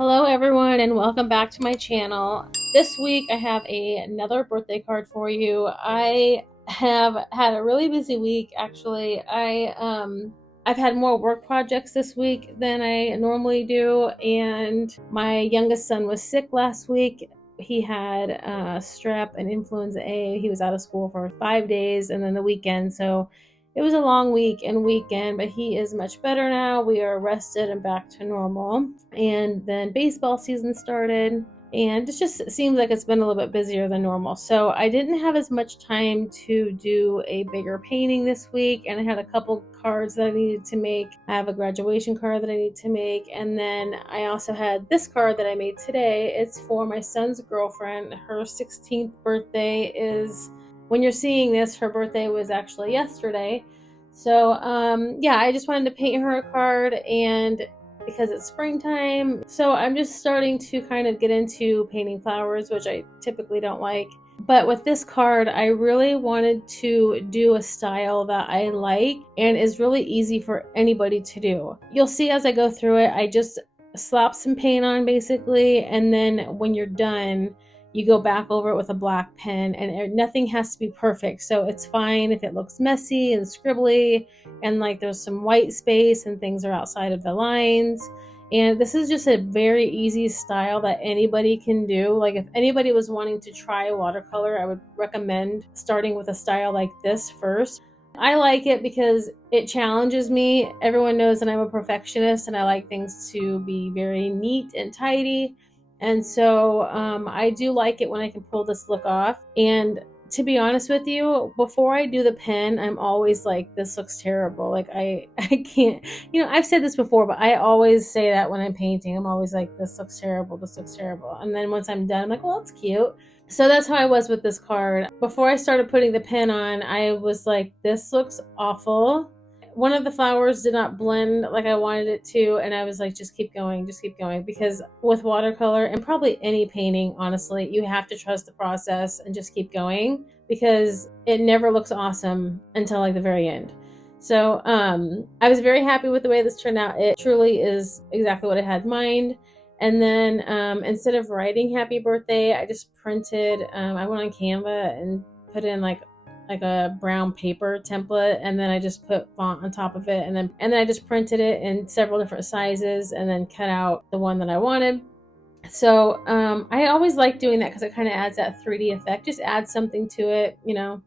Hello everyone and welcome back to my channel. This week I have another birthday card for you. I have had a really busy week actually. I've had more work projects this week than I normally do, and my youngest son was sick last week. He had strep and influenza A. He was out of school for 5 days and then the weekend, so it was a long week and weekend, but he is much better now. We are rested and back to normal. And then baseball season started, and it just seems like it's been a little bit busier than normal. So I didn't have as much time to do a bigger painting this week, and I had a couple cards that I needed to make. I have a graduation card that I need to make, and then I also had this card that I made today. It's for my son's girlfriend. Her 16th birthday is, when you're seeing this, her birthday was actually yesterday. So yeah, I just wanted to paint her a card, and because it's springtime, so I'm just starting to kind of get into painting flowers, which I typically don't like. But with this card, I really wanted to do a style that I like and is really easy for anybody to do. You'll see as I go through it, I just slap some paint on basically, and then when you're done, you go back over it with a black pen, and nothing has to be perfect. So it's fine if it looks messy and scribbly and like there's some white space and things are outside of the lines. And this is just a very easy style that anybody can do. Like if anybody was wanting to try watercolor, I would recommend starting with a style like this first. I like it because it challenges me. Everyone knows that I'm a perfectionist and I like things to be very neat and tidy. And so I do like it when I can pull this look off. And to be honest with you, before I do the pen, I'm always like, this looks terrible. Like I can't, I've said this before, but I always say that when I'm painting. I'm always like, this looks terrible, this looks terrible. And then once I'm done, I'm like, well, it's cute. So that's how I was with this card. Before I started putting the pen on, I was like, this looks awful. One of the flowers did not blend like I wanted it to, and I was like, just keep going, because with watercolor and probably any painting, honestly, you have to trust the process and just keep going, because it never looks awesome until like the very end. So I was very happy with the way this turned out. It truly is exactly what I had in mind. And then instead of writing happy birthday, I just printed, I went on Canva and put in like a brown paper template, and then I just put font on top of it, and then I just printed it in several different sizes and then cut out the one that I wanted. So I always like doing that because it kind of adds that 3D effect, just adds something to it,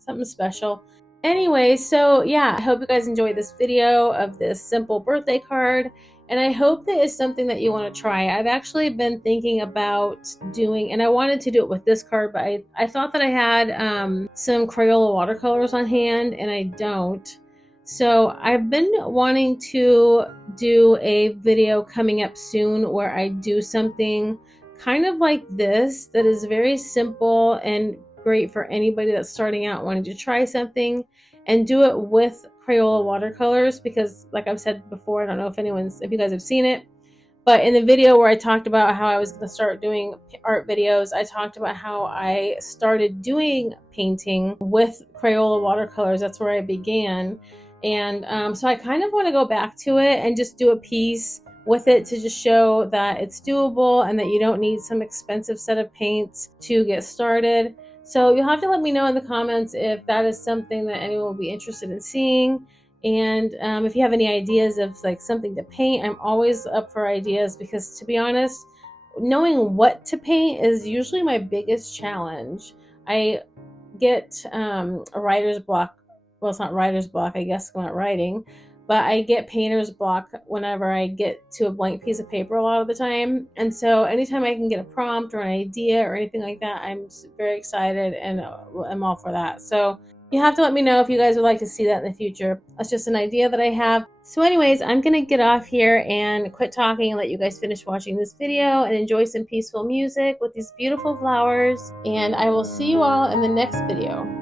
something special. Anyway, so yeah, I hope you guys enjoyed this video of this simple birthday card, and I hope that it's something that you want to try. I've actually been thinking about doing, and I wanted to do it with this card, but I thought that I had some Crayola watercolors on hand, and I don't. So I've been wanting to do a video coming up soon where I do something kind of like this that is very simple and great for anybody that's starting out wanting to try something, and do it with Crayola watercolors, because like I've said before, I don't know if you guys have seen it, but in the video where I talked about how I was going to start doing art videos, I talked about how I started doing painting with Crayola watercolors. That's where I began. And so I kind of want to go back to it and just do a piece with it to just show that it's doable and that you don't need some expensive set of paints to get started. So you'll have to let me know in the comments if that is something that anyone will be interested in seeing. And if you have any ideas of like something to paint, I'm always up for ideas, because to be honest, knowing what to paint is usually my biggest challenge. I get a writer's block. Well, it's not writer's block, I guess, when I'm writing, but I get painter's block whenever I get to a blank piece of paper a lot of the time. And so anytime I can get a prompt or an idea or anything like that, I'm very excited, and I'm all for that. So you have to let me know if you guys would like to see that in the future. That's just an idea that I have. So anyways, I'm going to get off here and quit talking and let you guys finish watching this video and enjoy some peaceful music with these beautiful flowers. And I will see you all in the next video.